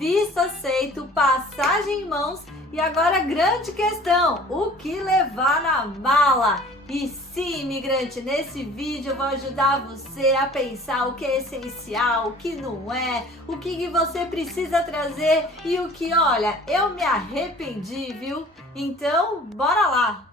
visto aceito, passagem em mãos e agora a grande questão, o que levar na mala? E sim, imigrante, nesse vídeo eu vou ajudar você a pensar o que é essencial, o que não é, o que você precisa trazer e o que, olha, eu me arrependi, viu? Então, bora lá!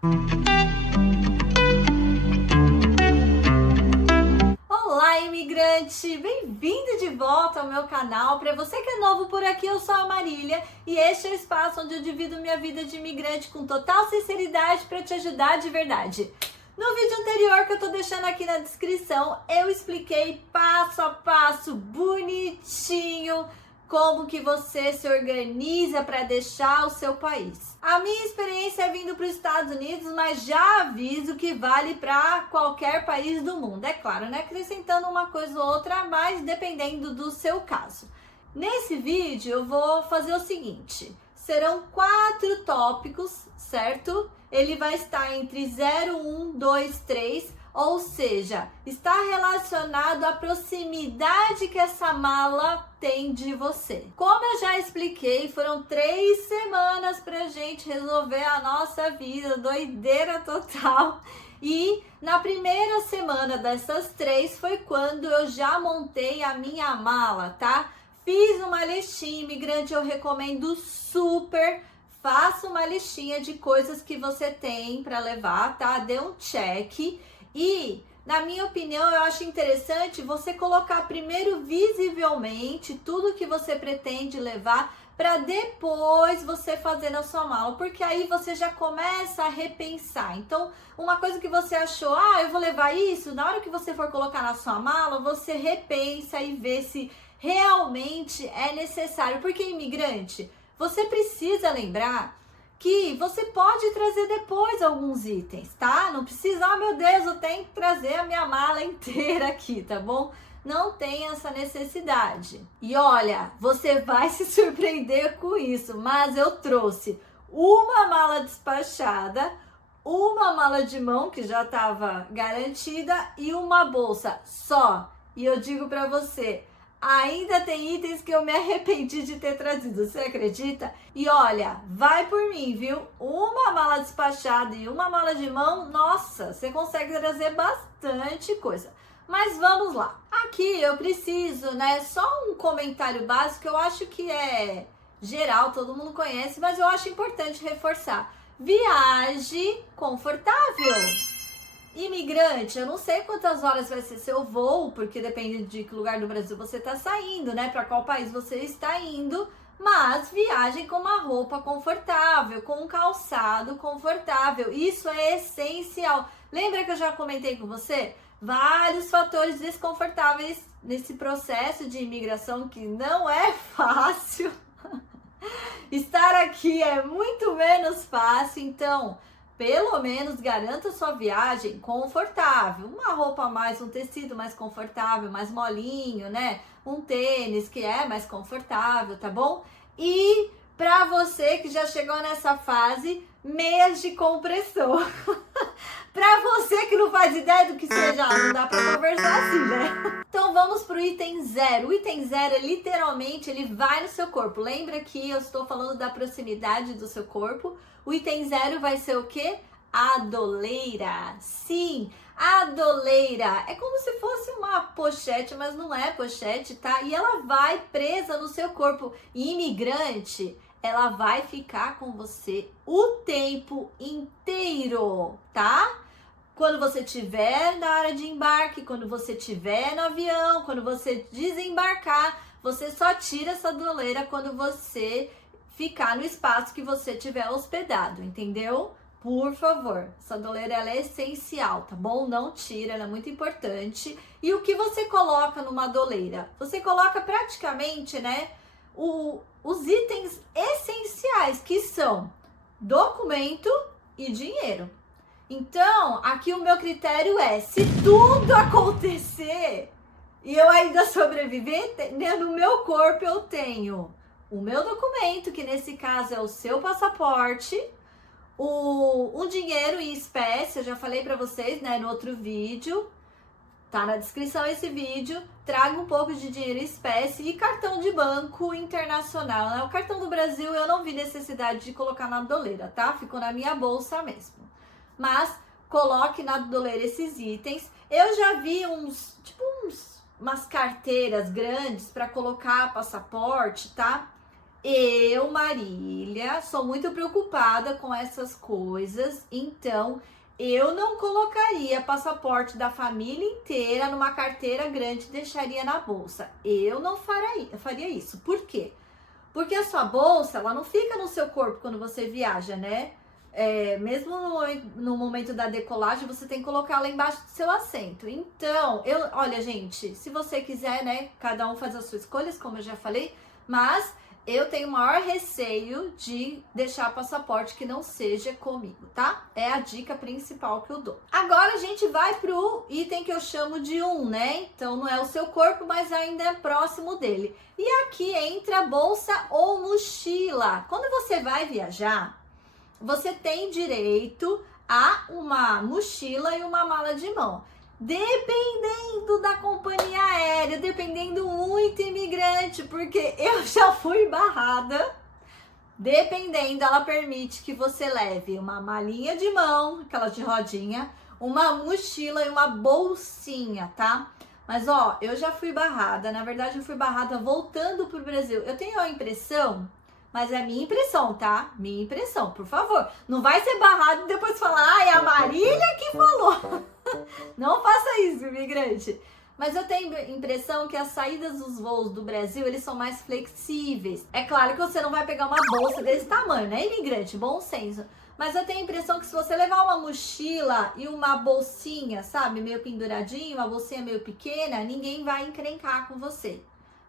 Olá, imigrante! Bem-vindo de volta ao meu canal. Para você que é novo por aqui, eu sou a Marília e este é o espaço onde eu divido minha vida de imigrante com total sinceridade para te ajudar de verdade. No vídeo anterior que eu tô deixando aqui na descrição, eu expliquei passo a passo, bonitinho, como que você se organiza para deixar o seu país. A minha experiência é vindo para os Estados Unidos, mas já aviso que vale para qualquer país do mundo. É claro, né? Acrescentando uma coisa ou outra, mas dependendo do seu caso. Nesse vídeo eu vou fazer o seguinte, serão 4 tópicos, certo? Ele vai estar entre 0, 1, 2, 3, ou seja, está relacionado à proximidade que essa mala tem de você. Como eu já expliquei, foram 3 semanas pra gente resolver a nossa vida, doideira total. E na primeira semana dessas 3 foi quando eu já montei a minha mala, tá? Fiz uma listinha, imigrante, eu recomendo super. Faça uma listinha de coisas que você tem para levar, tá? Dê um check. E, na minha opinião, eu acho interessante você colocar primeiro visivelmente tudo que você pretende levar para depois você fazer na sua mala, porque aí você já começa a repensar. Então, uma coisa que você achou, eu vou levar isso, na hora que você for colocar na sua mala, você repensa e vê se realmente é necessário. Porque, imigrante, você precisa lembrar que você pode trazer depois alguns itens, tá? Não precisa, meu Deus, eu tenho que trazer a minha mala inteira aqui, tá bom? Não tem essa necessidade. E olha, você vai se surpreender com isso, mas eu trouxe uma mala despachada, uma mala de mão que já estava garantida e uma bolsa só. E eu digo para você, ainda tem itens que eu me arrependi de ter trazido, você acredita? E olha, vai por mim, viu? Uma mala despachada e uma mala de mão, nossa, você consegue trazer bastante coisa. Mas vamos lá. Aqui eu preciso, né, só um comentário básico, eu acho que é geral, todo mundo conhece, mas eu acho importante reforçar. Viaje confortável. Imigrante, eu não sei quantas horas vai ser seu voo, porque depende de que lugar do Brasil você está saindo, né? Para qual país você está indo, mas viajem com uma roupa confortável, com um calçado confortável. Isso é essencial. Lembra que eu já comentei com você? Vários fatores desconfortáveis nesse processo de imigração que não é fácil. Estar aqui é muito menos fácil, então pelo menos garanta sua viagem confortável. Uma roupa a mais, um tecido mais confortável, mais molinho, né? Um tênis que é mais confortável, tá bom? E para você que já chegou nessa fase, meias de compressor. Para você que não faz ideia do que seja, não dá para conversar assim, né? Então vamos pro item 0. O item 0 é literalmente, ele vai no seu corpo. Lembra que eu estou falando da proximidade do seu corpo? O item 0 vai ser o quê? A doleira. Sim, a doleira. É como se fosse uma pochete, mas não é pochete, tá? E ela vai presa no seu corpo. E imigrante, ela vai ficar com você o tempo inteiro, tá? Quando você estiver na área de embarque, quando você estiver no avião, quando você desembarcar, você só tira essa doleira quando você ficar no espaço que você tiver hospedado, entendeu? Por favor, essa doleira ela é essencial, tá bom? Não tira, ela é muito importante. E o que você coloca numa doleira? Você coloca praticamente, né, os itens essenciais, que são documento e dinheiro. Então, aqui o meu critério é, se tudo acontecer e eu ainda sobreviver, no meu corpo eu tenho o meu documento, que nesse caso é o seu passaporte, um dinheiro em espécie, eu já falei para vocês, né, no outro vídeo, Tá na descrição esse vídeo. Traga um pouco de dinheiro em espécie e cartão de banco internacional, né? O cartão do Brasil eu não vi necessidade de colocar na doleira, tá? Ficou na minha bolsa mesmo. Mas coloque na doleira esses itens. Eu já vi umas carteiras grandes para colocar passaporte, tá? Eu, Marília, sou muito preocupada com essas coisas, então eu não colocaria passaporte da família inteira numa carteira grande e deixaria na bolsa. Eu não faria isso. Por quê? Porque a sua bolsa, ela não fica no seu corpo quando você viaja, né? Mesmo no momento da decolagem, você tem que colocar lá embaixo do seu assento. Então, olha, gente, se você quiser, né? Cada um faz as suas escolhas, como eu já falei, mas eu tenho o maior receio de deixar passaporte que não seja comigo, tá? É a dica principal que eu dou. Agora a gente vai pro item que eu chamo de né? Então não é o seu corpo, mas ainda é próximo dele. E aqui entra bolsa ou mochila. Quando você vai viajar, você tem direito a uma mochila e uma mala de mão. Dependendo da companhia aérea, dependendo muito imigrante, porque eu já fui barrada. Dependendo, ela permite que você leve uma malinha de mão, aquela de rodinha, uma mochila e uma bolsinha, tá? Mas ó, eu já fui barrada, na verdade eu fui barrada voltando pro Brasil. Eu tenho a impressão, mas é minha impressão, tá? Minha impressão, por favor. Não vai ser barrado e depois falar, ai, a Marília que falou. Não faça isso, imigrante. Mas eu tenho a impressão que as saídas dos voos do Brasil, eles são mais flexíveis. É claro que você não vai pegar uma bolsa desse tamanho, né, imigrante? Bom senso. Mas eu tenho a impressão que se você levar uma mochila e uma bolsinha, sabe, meio penduradinha, uma bolsinha meio pequena, ninguém vai encrencar com você.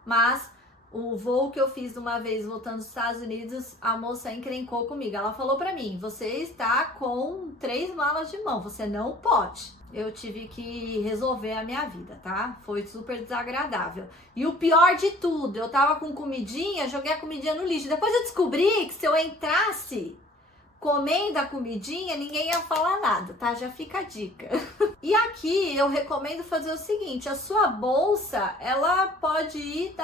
Mas o voo que eu fiz uma vez voltando dos Estados Unidos, a moça encrencou comigo. Ela falou pra mim, você está com 3 malas de mão, você não pode. Eu tive que resolver a minha vida, tá? Foi super desagradável. E o pior de tudo, eu tava com comidinha, joguei a comidinha no lixo. Depois eu descobri que se eu entrasse comendo a comidinha, ninguém ia falar nada, tá? Já fica a dica. E aqui eu recomendo fazer o seguinte, a sua bolsa, ela pode ir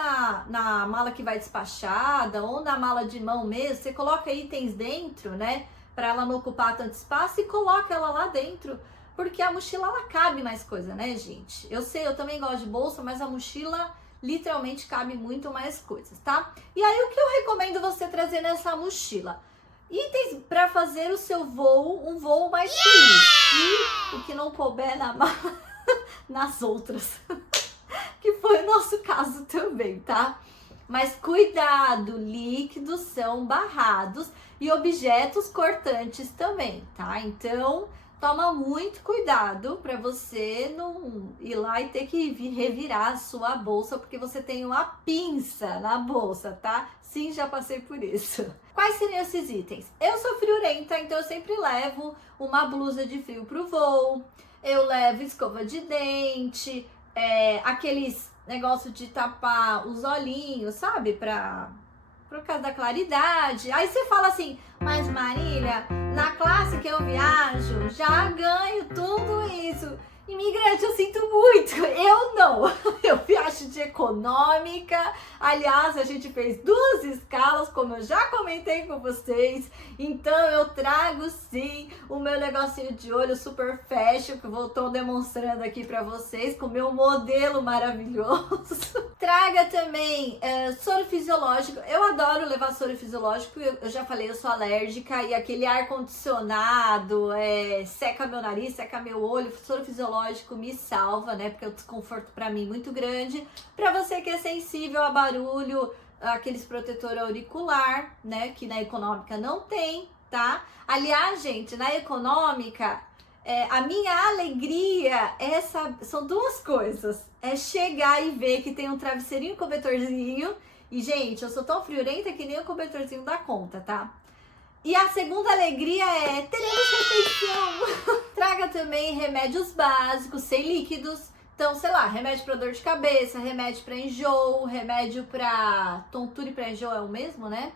na mala que vai despachada ou na mala de mão mesmo, você coloca itens dentro, né? Pra ela não ocupar tanto espaço e coloca ela lá dentro, porque a mochila, ela cabe mais coisa, né, gente? Eu sei, eu também gosto de bolsa, mas a mochila literalmente cabe muito mais coisas, tá? E aí o que eu recomendo você trazer nessa mochila? Itens para fazer o seu voo, um voo mais feliz. E o que não couber na mala, nas outras. Que foi o nosso caso também, tá? Mas cuidado, líquidos são barrados e objetos cortantes também, tá? Então, toma muito cuidado para você não ir lá e ter que revirar a sua bolsa, porque você tem uma pinça na bolsa, tá? Sim, já passei por isso. Quais seriam esses itens? Eu sou friorenta, então eu sempre levo uma blusa de frio pro voo, eu levo escova de dente, aqueles negócio de tapar os olhinhos, sabe? Por causa da claridade. Aí você fala assim, mas Marília, na classe que eu viajo, já ganho tudo isso. Imigrante, eu sinto muito. Eu não. Eu viajo de econômica. Aliás, a gente fez 2 escalas, como eu já comentei com vocês. Então, eu trago sim o meu negocinho de olho super fashion, que eu estou demonstrando aqui para vocês, com o meu modelo maravilhoso. Traga também soro fisiológico. Eu adoro levar soro fisiológico. Eu já falei, eu sou alérgica. E aquele ar-condicionado seca meu nariz, seca meu olho. Soro fisiológico me salva, né? Porque é um desconforto para mim muito grande. Para você que é sensível a barulho, aqueles protetor auricular, né? Que na econômica não tem, tá? Aliás, gente, na econômica, a minha alegria são 2 coisas. É chegar e ver que tem um travesseirinho e cobertorzinho. E, gente, eu sou tão friorenta que nem o cobertorzinho dá conta, tá? E a segunda alegria é teremos refeição. Traga também remédios básicos, sem líquidos. Então, sei lá, remédio para dor de cabeça, remédio para enjoo, remédio para tontura e para enjoo é o mesmo, né?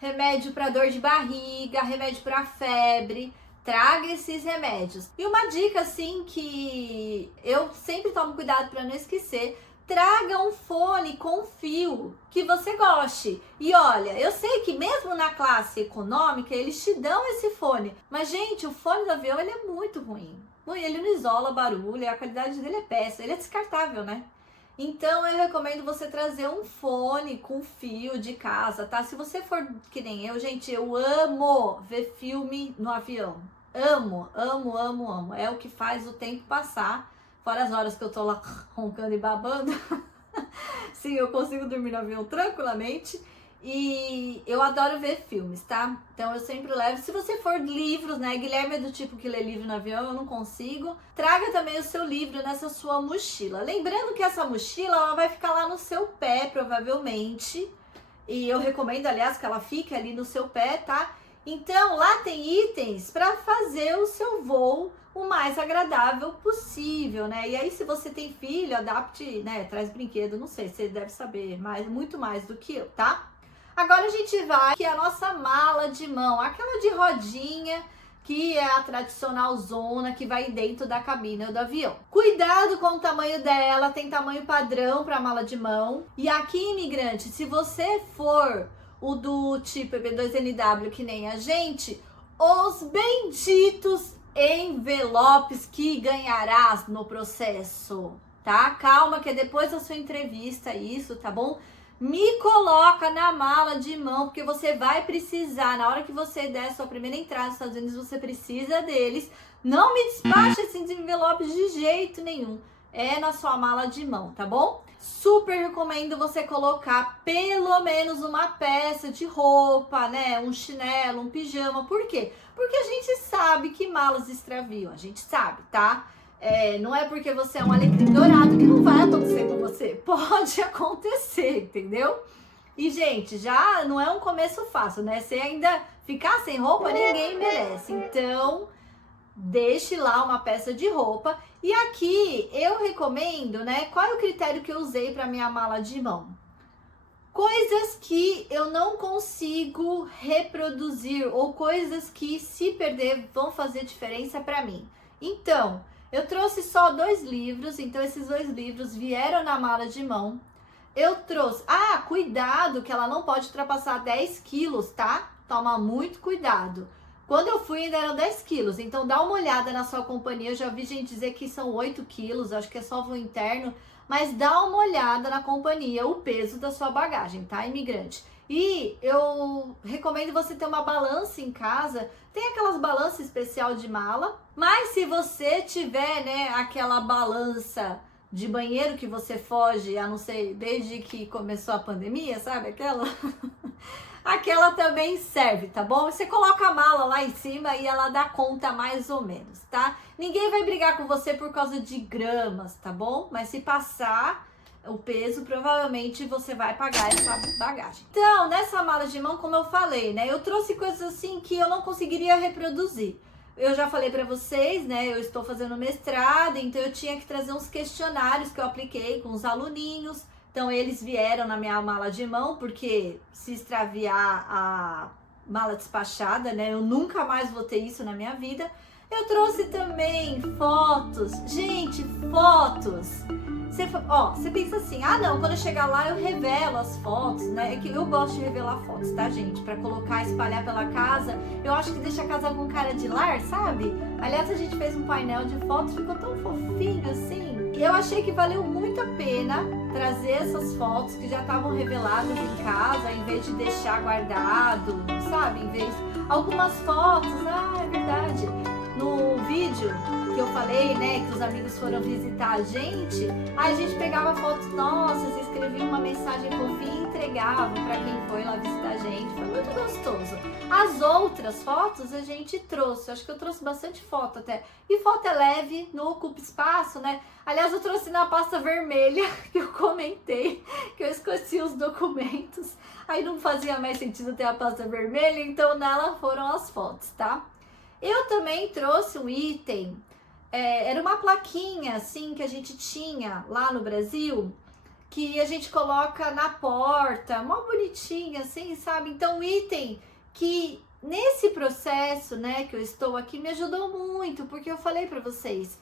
Remédio para dor de barriga, remédio para febre. traga esses remédios. E uma dica assim que eu sempre tomo cuidado para não esquecer: traga um fone com fio que você goste. E olha, eu sei que mesmo na classe econômica eles te dão esse fone, mas gente, o fone do avião ele é muito ruim. Ele não isola barulho, a qualidade dele é péssima, ele é descartável, né? Então eu recomendo você trazer um fone com fio de casa, tá? Se você for que nem eu, gente, eu amo ver filme no avião. Amo, amo, amo, amo. É o que faz o tempo passar. Fora as horas que eu tô lá roncando e babando. Sim, eu consigo dormir no avião tranquilamente. E eu adoro ver filmes, tá? Então eu sempre levo. Se você for livros, né? Guilherme é do tipo que lê livro no avião, eu não consigo. Traga também o seu livro nessa sua mochila. Lembrando que essa mochila, ela vai ficar lá no seu pé, provavelmente. E eu recomendo, aliás, que ela fique ali no seu pé, tá? Então lá tem itens para fazer o seu voo o mais agradável possível, né? E aí, se você tem filho, adapte, né? Traz brinquedo, não sei, você deve saber muito mais do que eu, tá? Agora a gente vai que é a nossa mala de mão, aquela de rodinha, que é a tradicional zona que vai dentro da cabine do avião. Cuidado com o tamanho dela, tem tamanho padrão para mala de mão. E aqui, imigrante, se você for o do tipo EB2NW que nem a gente, os benditos envelopes que ganharás no processo, tá? Calma que é depois da sua entrevista isso, tá bom? Me coloca na mala de mão, porque você vai precisar, na hora que você der a sua primeira entrada nos Estados Unidos, você precisa deles. Não me despache esses envelopes de jeito nenhum. É na sua mala de mão, tá bom? Super recomendo você colocar pelo menos uma peça de roupa, né? Um chinelo, um pijama. Por quê? Porque a gente sabe que malas extraviam, a gente sabe, tá? Não é porque você é um alecrim dourado que não vai acontecer com você. Pode acontecer, entendeu? E, gente, já não é um começo fácil, né? Você ainda ficar sem roupa, ninguém merece. Então, deixe lá uma peça de roupa. E aqui eu recomendo, né? Qual é o critério que eu usei para minha mala de mão? Coisas que eu não consigo reproduzir ou coisas que, se perder, vão fazer diferença para mim. Então, eu trouxe só 2 livros, então esses 2 livros vieram na mala de mão. Eu trouxe... cuidado que ela não pode ultrapassar 10 quilos, tá? Toma muito cuidado. Quando eu fui ainda eram 10 quilos, então dá uma olhada na sua companhia. Eu já vi gente dizer que são 8 quilos, acho que é só voo interno. Mas dá uma olhada na companhia, o peso da sua bagagem, tá, imigrante? E eu recomendo você ter uma balança em casa. Tem aquelas balanças especial de mala, mas se você tiver, né, aquela balança de banheiro que você foge, a não ser desde que começou a pandemia, sabe aquela? Aquela também serve, tá bom? Você coloca a mala lá em cima e ela dá conta mais ou menos, tá? Ninguém vai brigar com você por causa de gramas, tá bom? Mas se passar o peso, provavelmente você vai pagar essa bagagem. Então, nessa mala de mão, como eu falei, né? Eu trouxe coisas assim que eu não conseguiria reproduzir. Eu já falei pra vocês, né? Eu estou fazendo mestrado, então eu tinha que trazer uns questionários que eu apliquei com os aluninhos. Então, eles vieram na minha mala de mão, porque se extraviar a mala despachada, né? Eu nunca mais vou ter isso na minha vida. Eu trouxe também fotos. Gente, fotos. Você pensa assim, não, quando eu chegar lá eu revelo as fotos, né? É que eu gosto de revelar fotos, tá, gente? Pra colocar, espalhar pela casa. Eu acho que deixa a casa com cara de lar, sabe? Aliás, a gente fez um painel de fotos, ficou tão fofinho assim. E eu achei que valeu muito a pena trazer essas fotos que já estavam reveladas em casa, em vez de deixar guardado, sabe? Em vez... Algumas fotos, é verdade. No vídeo que eu falei, né, que os amigos foram visitar a gente pegava fotos nossas, escrevia uma mensagem fofinha e entregava para quem foi lá visitar a gente. Foi muito gostoso. As outras fotos a gente trouxe, acho que eu trouxe bastante foto até. E foto é leve, não ocupa espaço, né? Aliás, eu trouxe na pasta vermelha, que eu comentei, que eu esqueci os documentos. Aí não fazia mais sentido ter a pasta vermelha, então nela foram as fotos, tá? Eu também trouxe um item, era uma plaquinha assim que a gente tinha lá no Brasil, que a gente coloca na porta, mó bonitinha assim, sabe? Então, um item que nesse processo, né, que eu estou aqui, me ajudou muito, porque eu falei para vocês,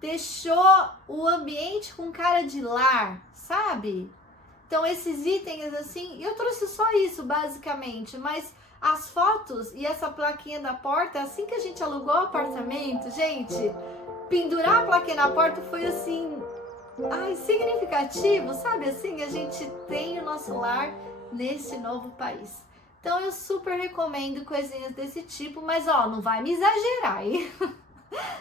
deixou o ambiente com cara de lar, sabe? Então esses itens assim, eu trouxe só isso basicamente, mas as fotos e essa plaquinha da porta, assim que a gente alugou o apartamento, gente, pendurar a plaquinha na porta foi assim, significativo, sabe? Assim, a gente tem o nosso lar nesse novo país. Então eu super recomendo coisinhas desse tipo, mas ó, não vai me exagerar, hein?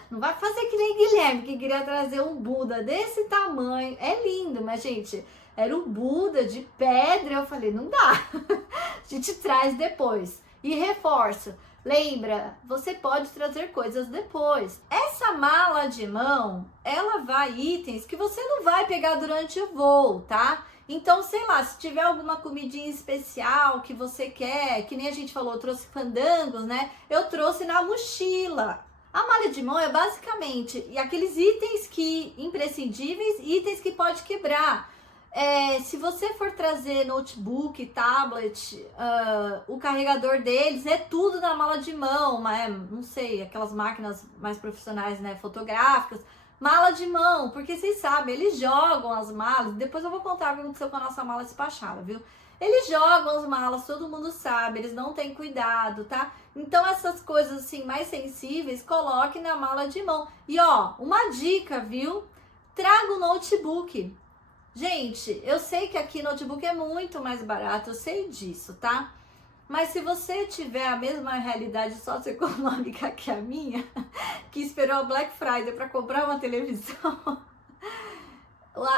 Não vai fazer que nem Guilherme, que queria trazer um Buda desse tamanho. É lindo, mas gente, era um Buda de pedra. Eu falei, não dá. A gente traz depois. E reforço, lembra, você pode trazer coisas depois. Essa mala de mão, ela vai itens que você não vai pegar durante o voo, tá? Então, sei lá, se tiver alguma comidinha especial que você quer, que nem a gente falou, eu trouxe fandangos, né? Eu trouxe na mochila. A malha de mão é basicamente aqueles itens que imprescindíveis, itens que pode quebrar. Se você for trazer notebook, tablet, o carregador deles é tudo na mala de mão, não sei, aquelas máquinas mais profissionais, né, fotográficas, mala de mão, porque vocês sabem, eles jogam as malas, depois eu vou contar o que aconteceu com a nossa mala despachada, viu? Eles jogam as malas, todo mundo sabe, eles não têm cuidado, tá? Então essas coisas assim mais sensíveis, coloque na mala de mão. E ó, uma dica, viu? Traga o notebook. Gente, eu sei que aqui notebook é muito mais barato, eu sei disso, tá? Mas se você tiver a mesma realidade socioeconômica que a minha, que esperou a Black Friday para comprar uma televisão,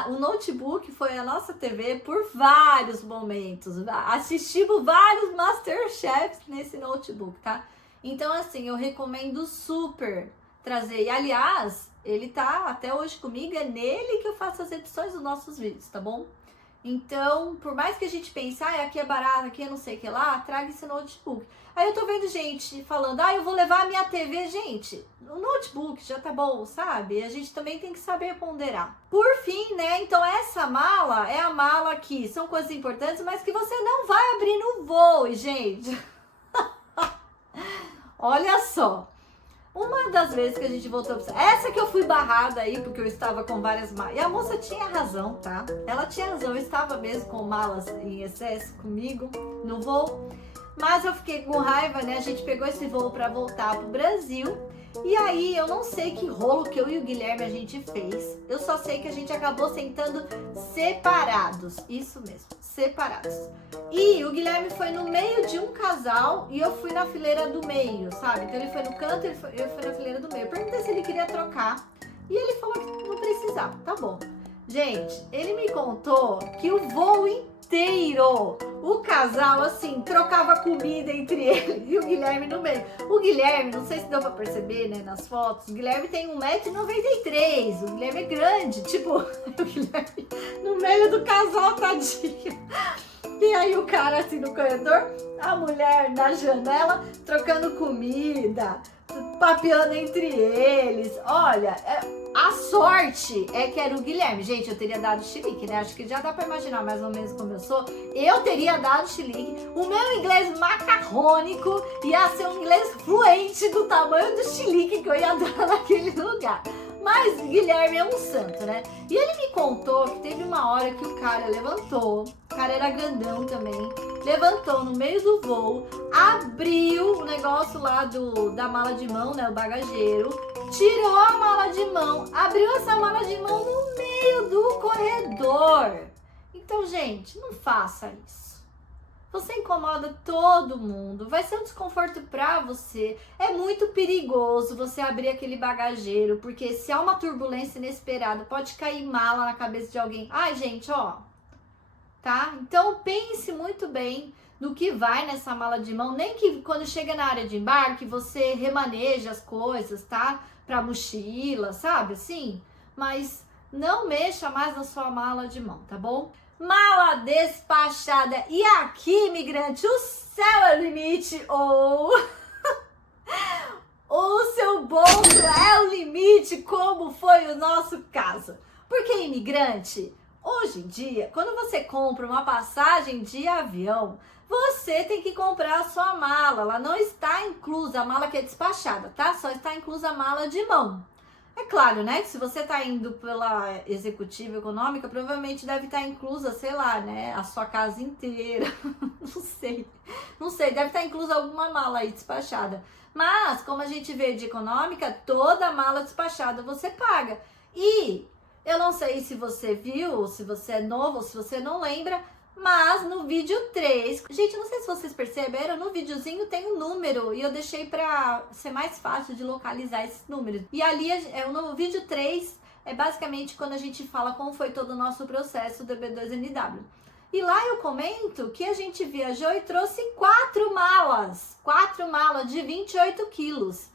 o notebook foi a nossa TV por vários momentos. Assistimos vários Masterchefs nesse notebook, tá? Então, assim, eu recomendo super trazer. E, aliás, ele tá até hoje comigo, é nele que eu faço as edições dos nossos vídeos, tá bom? Então, por mais que a gente pense, aqui é barato, aqui é não sei o que lá, traga esse notebook. Aí eu tô vendo gente falando, eu vou levar a minha TV. Gente, o notebook já tá bom, sabe? A gente também tem que saber ponderar. Por fim, né, então essa mala é a mala que são coisas importantes, mas que você não vai abrir no voo, gente. Olha só. Uma das vezes que a gente voltou pra... Essa que eu fui barrada aí, porque eu estava com várias malas. E a moça tinha razão, tá? Ela tinha razão, eu estava mesmo com malas em excesso comigo no voo. Mas eu fiquei com raiva, né? A gente pegou esse voo para voltar pro Brasil. E aí, eu não sei que rolo que eu e o Guilherme a gente fez. Eu só sei que a gente acabou sentando separados. Isso mesmo, separados. E o Guilherme foi no meio de um casal e eu fui na fileira do meio, sabe? Então ele foi no canto, eu fui na fileira do meio. Eu perguntei se ele queria trocar. E ele falou que não precisava. Tá bom. Gente, ele me contou que o voo inteiro, o casal, assim, trocava comida entre ele e o Guilherme no meio. O Guilherme, não sei se deu pra perceber, né, nas fotos, o Guilherme tem 1,93 m, o Guilherme é grande, tipo, o Guilherme no meio do casal, tadinho. E aí o cara, assim, no corredor, a mulher na janela, trocando comida, papeando entre eles. Olha, a sorte é que era o Guilherme. Gente, eu teria dado chilique, né? Acho que já dá pra imaginar mais ou menos como eu sou. Eu teria dado chilique. O meu inglês macarrônico ia ser um inglês fluente do tamanho do chilique que eu ia dar naquele lugar. Mas Guilherme é um santo, né? E ele me contou que teve uma hora que o cara levantou, o cara era grandão também, levantou no meio do voo, abriu o negócio lá da mala de mão, né, o bagageiro, tirou a mala de mão, abriu essa mala de mão no meio do corredor. Então, gente, não faça isso. Você incomoda todo mundo, vai ser um desconforto pra você. É muito perigoso você abrir aquele bagageiro, porque se há uma turbulência inesperada, pode cair mala na cabeça de alguém. Ai, gente, ó, tá? Então pense muito bem no que vai nessa mala de mão, nem que quando chega na área de embarque você remaneje as coisas, tá? Pra mochila, sabe assim? Mas não mexa mais na sua mala de mão, tá bom? Mala despachada. E aqui, imigrante, o céu é o limite ou o seu bolso é o limite, como foi o nosso caso. Porque, imigrante, hoje em dia, quando você compra uma passagem de avião, você tem que comprar a sua mala. Ela não está inclusa, a mala que é despachada, tá? Só está inclusa a mala de mão. É claro, né, que se você tá indo pela executiva econômica, provavelmente deve estar inclusa, sei lá, né, a sua casa inteira. Não sei, deve estar inclusa alguma mala aí despachada. Mas, como a gente vê de econômica, toda mala despachada você paga. E eu não sei se você viu, se você é novo, ou se você não lembra, mas no vídeo 3, gente, não sei se vocês perceberam, no videozinho tem um número e eu deixei pra ser mais fácil de localizar esses números. E ali, no vídeo 3, é basicamente quando a gente fala como foi todo o nosso processo do B2NW. E lá eu comento que a gente viajou e trouxe 4 malas de 28 quilos.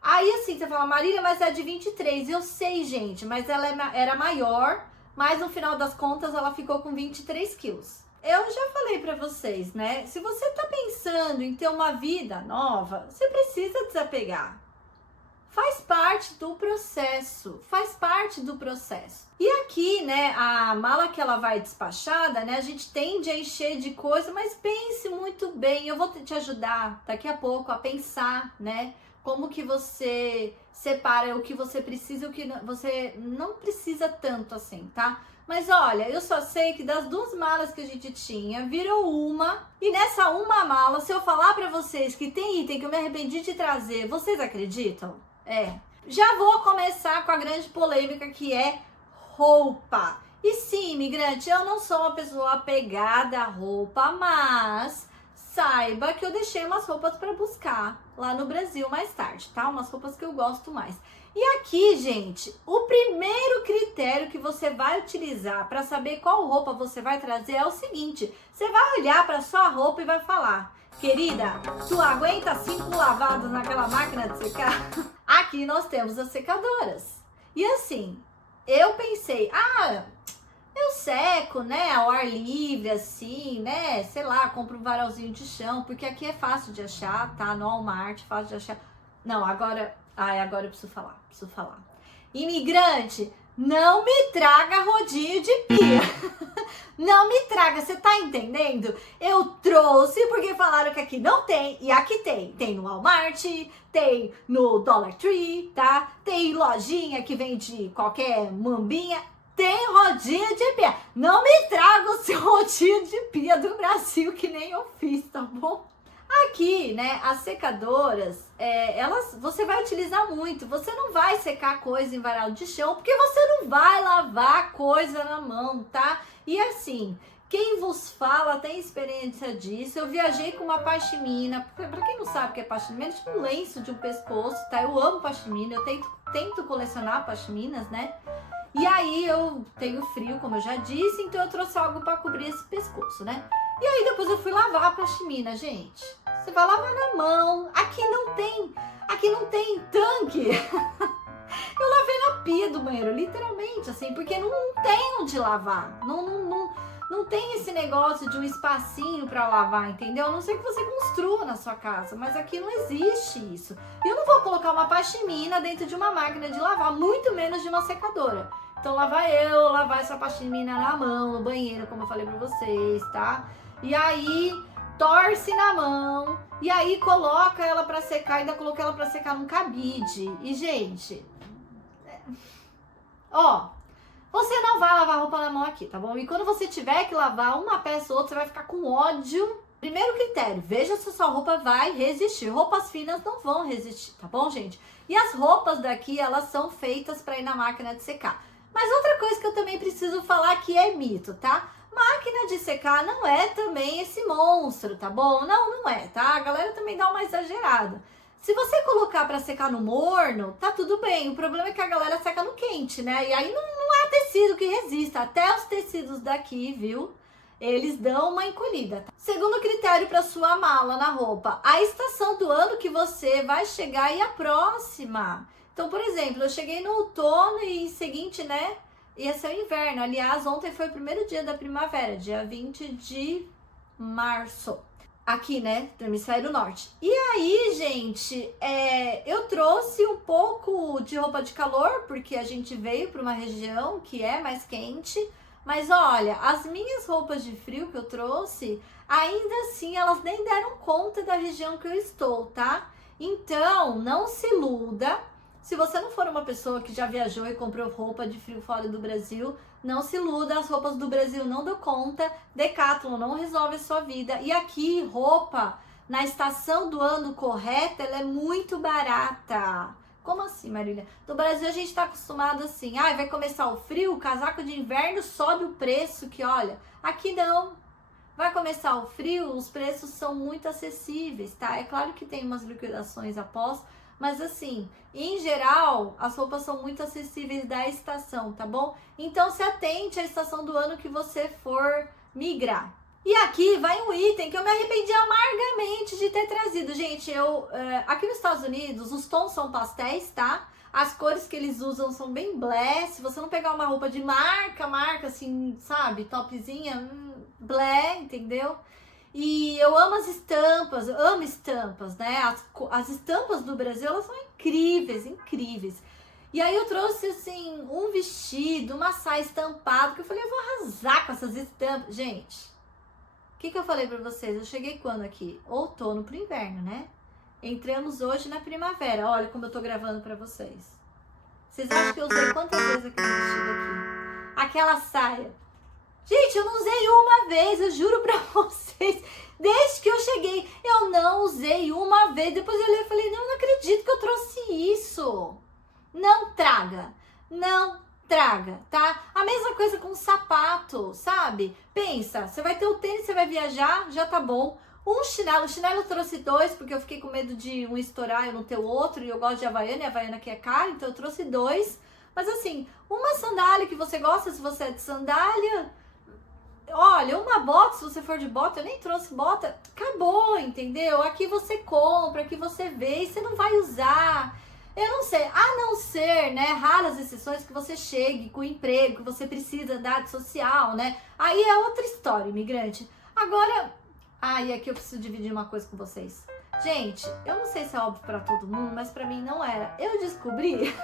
Aí assim, você fala, Marília, mas é de 23. Eu sei, gente, mas ela era maior, mas no final das contas ela ficou com 23 quilos. Eu já falei pra vocês, né? Se você tá pensando em ter uma vida nova, você precisa desapegar. Faz parte do processo, E aqui, né, a mala que ela vai despachada, né, a gente tende a encher de coisa, mas pense muito bem. Eu vou te ajudar daqui a pouco a pensar, né, como que você separa o que você precisa e o que você não precisa tanto assim, tá? Mas olha, eu só sei que das 2 malas que a gente tinha, virou uma. E nessa uma mala, se eu falar pra vocês que tem item que eu me arrependi de trazer, vocês acreditam? Já vou começar com a grande polêmica que é roupa. E sim, imigrante, eu não sou uma pessoa apegada à roupa, mas saiba que eu deixei umas roupas para buscar lá no Brasil mais tarde, tá? Umas roupas que eu gosto mais. E aqui, gente, o primeiro critério que você vai utilizar para saber qual roupa você vai trazer é o seguinte: você vai olhar para sua roupa e vai falar, querida, tu aguenta 5 lavadas naquela máquina de secar? Aqui nós temos as secadoras. E assim, eu pensei, eu seco, né, ao ar livre, assim, né, sei lá, compro um varalzinho de chão, porque aqui é fácil de achar, tá, no Walmart, fácil de achar. Não, agora eu preciso falar. Imigrante, não me traga rodinho de pia. Não me traga, você tá entendendo? Eu trouxe porque falaram que aqui não tem, e aqui tem. Tem no Walmart, tem no Dollar Tree, tá? Tem lojinha que vende qualquer mambinha. Tem rodinha de pia. Não me traga o seu rodinho de pia do Brasil, que nem eu fiz, tá bom? Aqui, né, as secadoras, você vai utilizar muito. Você não vai secar coisa em varal de chão, porque você não vai lavar coisa na mão, tá? E assim, quem vos fala tem experiência disso. Eu viajei com uma pashmina. Pra quem não sabe o que é pashmina, é tipo um lenço de um pescoço, tá? Eu amo pashmina, eu tento colecionar pashminas, né? E aí eu tenho frio, como eu já disse, então eu trouxe algo para cobrir esse pescoço, né? E aí depois eu fui lavar a pashmina, gente. Você vai lavar na mão. Aqui não tem tanque. Eu lavei na pia do banheiro, literalmente, assim, porque não tem onde lavar. Não tem esse negócio de um espacinho para lavar, entendeu? A não ser que você construa na sua casa, mas aqui não existe isso. E eu não vou colocar uma pashmina dentro de uma máquina de lavar, muito menos de uma secadora. Então lá vai eu lavar essa pashmina na mão, no banheiro, como eu falei pra vocês, tá? E aí torce na mão, e aí coloca ela pra secar, ainda coloquei ela pra secar num cabide. E gente, você não vai lavar roupa na mão aqui, tá bom? E quando você tiver que lavar uma peça ou outra, você vai ficar com ódio. Primeiro critério, veja se a sua roupa vai resistir. Roupas finas não vão resistir, tá bom, gente? E as roupas daqui, elas são feitas pra ir na máquina de secar. Mas outra coisa que eu também preciso falar que é mito, tá? Máquina de secar não é também esse monstro, tá bom? Não é, tá? A galera também dá uma exagerada. Se você colocar pra secar no morno, tá tudo bem. O problema é que a galera seca no quente, né? E aí não há tecido que resista. Até os tecidos daqui, viu? Eles dão uma encolhida. Tá? Segundo critério para sua mala na roupa, a estação do ano que você vai chegar e a próxima. Então, por exemplo, eu cheguei no outono e seguinte, né? Ia ser o inverno. Aliás, ontem foi o primeiro dia da primavera, dia 20 de março. Aqui, né, do hemisfério norte. E aí, gente, eu trouxe um pouco de roupa de calor, porque a gente veio para uma região que é mais quente. Mas olha, as minhas roupas de frio que eu trouxe, ainda assim elas nem deram conta da região que eu estou, tá? Então, não se iluda. Se você não for uma pessoa que já viajou e comprou roupa de frio fora do Brasil, não se iluda, as roupas do Brasil não dão conta, Decathlon não resolve a sua vida. E aqui, roupa na estação do ano correta, ela é muito barata. Como assim, Marília? No Brasil a gente tá acostumado assim, vai começar o frio, o casaco de inverno sobe o preço, que olha, aqui não. Vai começar o frio, os preços são muito acessíveis, tá? É claro que tem umas liquidações após, mas assim, em geral, as roupas são muito acessíveis da estação, tá bom? Então se atente à estação do ano que você for migrar. E aqui vai um item que eu me arrependi amargamente de ter trazido. Gente, aqui nos Estados Unidos, os tons são pastéis, tá? As cores que eles usam são bem blé. Se você não pegar uma roupa de marca assim, sabe? Topzinha, blé, entendeu? E eu amo as estampas, eu amo estampas, né? As estampas do Brasil, elas são incríveis, incríveis. E aí eu trouxe, assim, um vestido, uma saia estampada, que eu falei, eu vou arrasar com essas estampas. Gente, o que eu falei pra vocês? Eu cheguei quando aqui? Outono pro inverno, né? Entramos hoje na primavera. Olha como eu tô gravando pra vocês. Vocês acham que eu usei quantas vezes aquele vestido aqui? Aquela saia. Gente, eu não usei uma vez, eu juro pra vocês. Desde que eu cheguei, eu não usei uma vez. Depois eu olhei e falei, não acredito que eu trouxe isso. Não traga. Não traga, tá? A mesma coisa com sapato, sabe? Pensa, você vai ter o tênis, você vai viajar, já tá bom. O chinelo eu trouxe 2, porque eu fiquei com medo de um estourar e eu não ter o outro, e eu gosto de Havaiana, e a Havaiana aqui é cara, então eu trouxe 2. Mas assim, uma sandália que você gosta, se você é de sandália, olha, uma bota, se você for de bota, eu nem trouxe bota, acabou, entendeu? Aqui você compra, aqui você vê, e você não vai usar. Eu não sei, a não ser, né, raras exceções que você chegue com emprego, que você precisa dar de social, né? Aí é outra história, imigrante. Agora, e aqui eu preciso dividir uma coisa com vocês. Gente, eu não sei se é óbvio pra todo mundo, mas pra mim não era. Eu descobri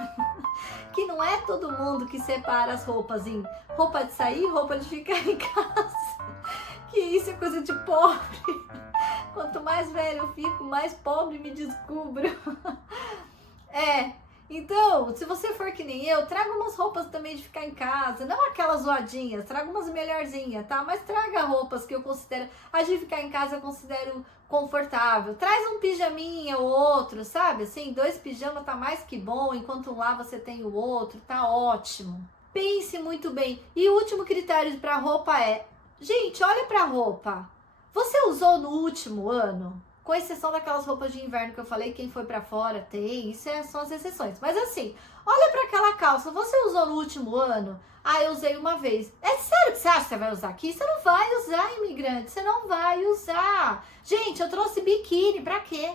que não é todo mundo que separa as roupas em roupa de sair, roupa de ficar em casa. Que isso é coisa de pobre. Quanto mais velho eu fico, mais pobre me descubro. Então, se você for que nem eu, traga umas roupas também de ficar em casa, não aquelas zoadinhas, traga umas melhorzinhas, tá? Mas traga roupas que eu considero, a de ficar em casa eu considero confortável. Traz um pijaminha ou outro, sabe? Assim, 2 pijamas tá mais que bom, enquanto um lá você tem o outro, tá ótimo. Pense muito bem. E o último critério para roupa é, gente, olha pra roupa. Você usou no último ano? Com exceção daquelas roupas de inverno que eu falei, quem foi pra fora tem, são as exceções. Mas assim, olha pra aquela calça, você usou no último ano? Eu usei uma vez. É sério que você acha que você vai usar aqui? Você não vai usar, imigrante, você não vai usar. Gente, eu trouxe biquíni, pra quê?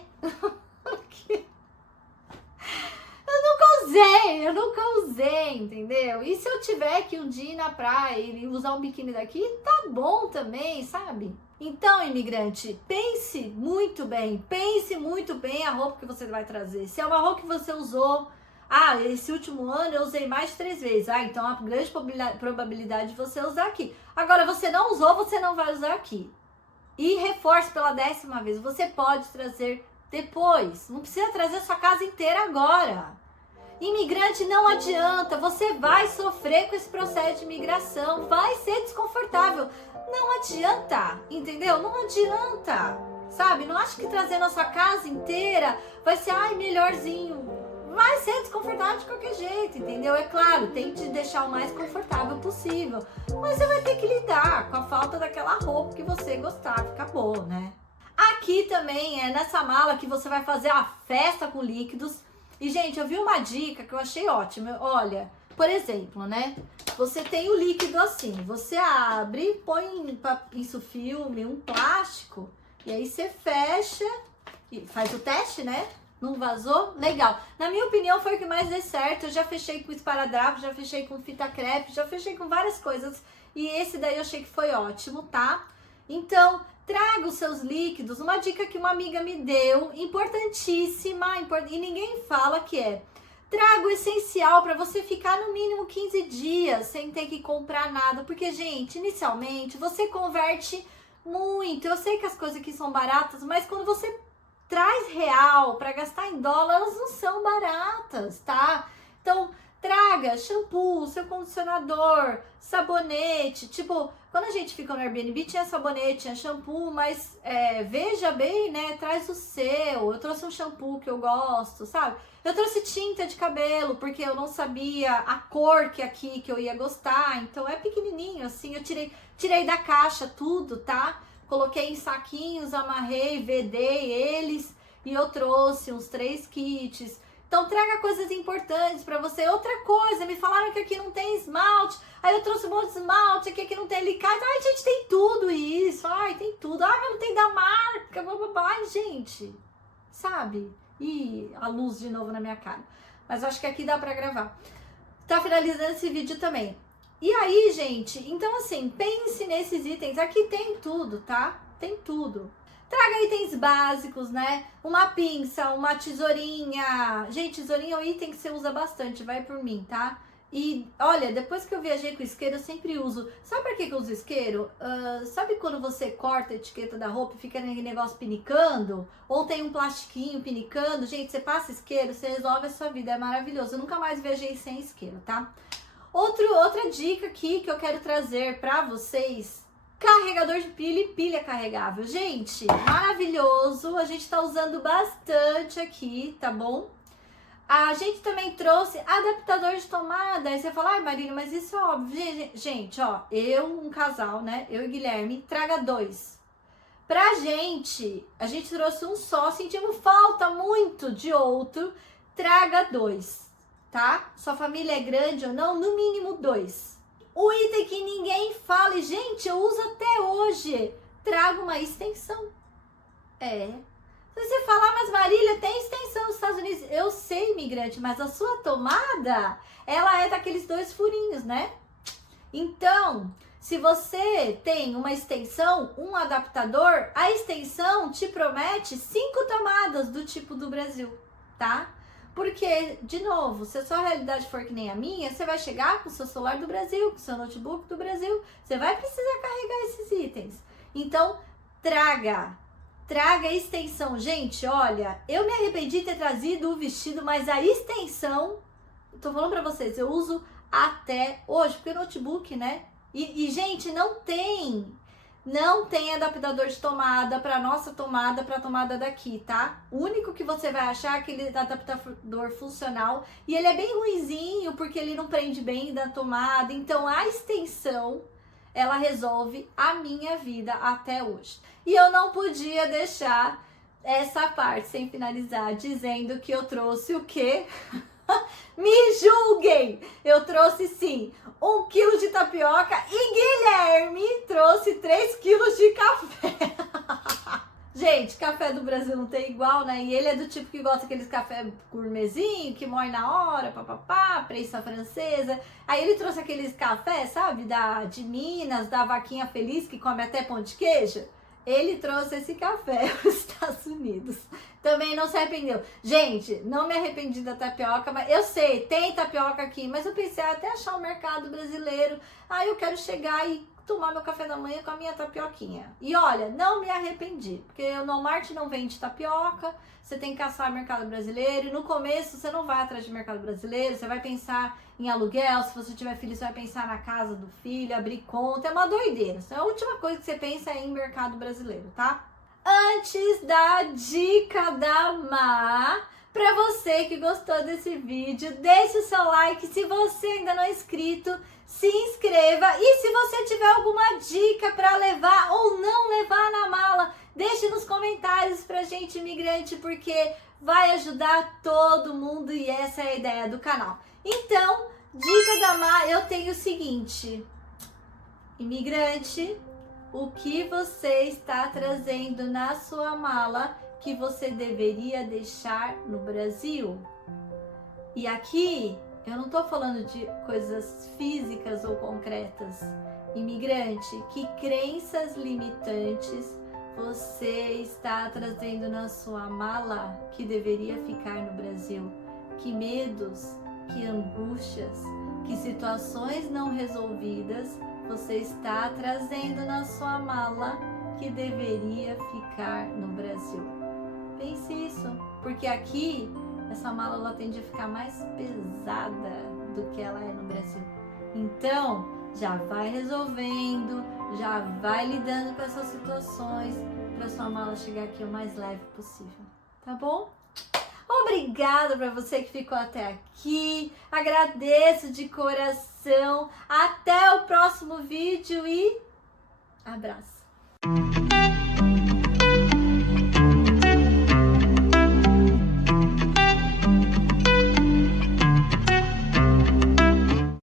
Eu nunca usei, entendeu? E se eu tiver que um dia ir na praia e usar um biquíni daqui, tá bom também, sabe? Então, imigrante, pense muito bem a roupa que você vai trazer. Se é uma roupa que você usou, esse último ano eu usei mais de 3 vezes. Então há grande probabilidade de você usar aqui. Agora, você não usou, você não vai usar aqui. E reforce pela 10ª vez, você pode trazer depois. Não precisa trazer sua casa inteira agora. Imigrante, não adianta, você vai sofrer com esse processo de imigração, vai ser desconfortável. Não adianta, entendeu? Não adianta, sabe? Não acho que trazer na sua casa inteira vai ser, melhorzinho. Vai ser desconfortável de qualquer jeito, entendeu? É claro, tente deixar o mais confortável possível. Mas você vai ter que lidar com a falta daquela roupa que você gostava, acabou, né? Aqui também é nessa mala que você vai fazer a festa com líquidos. E, gente, eu vi uma dica que eu achei ótima. Olha, por exemplo, né? Você tem o líquido assim, você abre, põe isso filme, um plástico, e aí você fecha e faz o teste, né? Não vazou? Legal. Na minha opinião, foi o que mais deu certo. Eu já fechei com esparadrapo, já fechei com fita crepe, já fechei com várias coisas. E esse daí eu achei que foi ótimo, tá? Então, traga os seus líquidos. Uma dica que uma amiga me deu, importantíssima, e ninguém fala, que é: traga o essencial para você ficar no mínimo 15 dias sem ter que comprar nada. Porque, gente, inicialmente você converte muito. Eu sei que as coisas aqui são baratas, mas quando você traz real para gastar em dólar, elas não são baratas, tá? Então, traga shampoo, seu condicionador, sabonete. Tipo, quando a gente ficou no Airbnb, tinha sabonete, tinha shampoo, mas veja bem, né? Traz o seu. Eu trouxe um shampoo que eu gosto, sabe? Eu trouxe tinta de cabelo, porque eu não sabia a cor que eu ia gostar. Então, é pequenininho, assim. Eu tirei da caixa tudo, tá? Coloquei em saquinhos, amarrei, vedei eles e eu trouxe uns 3 kits. Então traga coisas importantes pra você. Outra coisa, me falaram que aqui não tem esmalte. Aí eu trouxe um monte de esmalte, aqui não tem alicate. Ai, gente, tem tudo isso. Ai, tem tudo. Ai, mas não tem da marca. Ai, gente, sabe? Ih, a luz de novo na minha cara. Mas eu acho que aqui dá pra gravar. Tá finalizando esse vídeo também. E aí, gente, então assim, pense nesses itens. Aqui tem tudo, tá? Tem tudo. Traga itens básicos, né? Uma pinça, uma tesourinha. Gente, tesourinha é um item que você usa bastante, vai por mim, tá? E olha, depois que eu viajei com isqueiro, eu sempre uso. Sabe por que eu uso isqueiro? Sabe quando você corta a etiqueta da roupa e fica aquele negócio pinicando? Ou tem um plastiquinho pinicando? Gente, você passa isqueiro, você resolve a sua vida, é maravilhoso. Eu nunca mais viajei sem isqueiro, tá? Outra dica aqui que eu quero trazer pra vocês: carregador de pilha e pilha carregável. Gente, maravilhoso. A gente tá usando bastante aqui, tá bom? A gente também trouxe adaptador de tomada. Aí você fala, ai Marina, mas isso é óbvio. Gente, ó, um casal, né? Eu e Guilherme, traga 2. Pra gente, a gente trouxe um só, sentimos falta muito de outro, traga 2. Tá? Sua família é grande ou não, no mínimo 2. O item que ninguém fala, e gente, eu uso até hoje, traga uma extensão. Se você falar, mas Marília, tem extensão nos Estados Unidos. Eu sei, imigrante, mas a sua tomada, ela é daqueles 2 furinhos, né? Então, se você tem uma extensão, um adaptador, a extensão te promete 5 tomadas do tipo do Brasil, tá? Porque, de novo, se a sua realidade for que nem a minha, você vai chegar com o seu celular do Brasil, com o seu notebook do Brasil, você vai precisar carregar esses itens. Então, traga extensão. Gente, olha, eu me arrependi de ter trazido o vestido, mas a extensão, tô falando pra vocês, eu uso até hoje, porque o notebook, né? E gente, não tem adaptador de tomada para nossa tomada, para a tomada daqui, tá? O único que você vai achar é aquele adaptador funcional e ele é bem ruinzinho porque ele não prende bem da tomada. Então a extensão, ela resolve a minha vida até hoje. E eu não podia deixar essa parte sem finalizar dizendo que eu trouxe o quê? Me julguem! Eu trouxe sim 1 quilo de tapioca e Guilherme trouxe 3 quilos de café. Gente, café do Brasil não tem igual, né? E ele é do tipo que gosta daqueles café gourmetzinho, que moe na hora, papapá, prensa francesa. Aí ele trouxe aqueles cafés, sabe? De Minas, da vaquinha feliz, que come até pão de queijo. Ele trouxe esse café para os Estados Unidos. Também não se arrependeu. Gente, não me arrependi da tapioca, mas eu sei, tem tapioca aqui, mas eu pensei até achar o mercado brasileiro. Aí eu quero chegar e tomar meu café da manhã com a minha tapioquinha. E olha, não me arrependi, porque o Walmart não vende tapioca, você tem que caçar mercado brasileiro. E no começo você não vai atrás de mercado brasileiro, você vai pensar em aluguel. Se você tiver filho, você vai pensar na casa do filho, abrir conta, é uma doideira. Então, a última coisa que você pensa é em mercado brasileiro, tá? Antes da dica da Má, para você que gostou desse vídeo, deixe o seu like. Se você ainda não é inscrito, se inscreva. E se você tiver alguma dica para levar ou não levar na mala, deixe nos comentários pra gente, imigrante, porque vai ajudar todo mundo e essa é a ideia do canal. Então, dica da Má, eu tenho o seguinte: imigrante, o que você está trazendo na sua mala que você deveria deixar no Brasil? E aqui eu não tô falando de coisas físicas ou concretas. Imigrante, que crenças limitantes você está trazendo na sua mala que deveria ficar no Brasil? Que medos, que angústias, que situações não resolvidas você está trazendo na sua mala que deveria ficar no Brasil. Pense isso, porque aqui essa mala ela tende a ficar mais pesada do que ela é no Brasil. Então, já vai resolvendo, já vai lidando com essas situações para sua mala chegar aqui o mais leve possível, tá bom? Obrigada para você que ficou até aqui, agradeço de coração, até o próximo vídeo e abraço!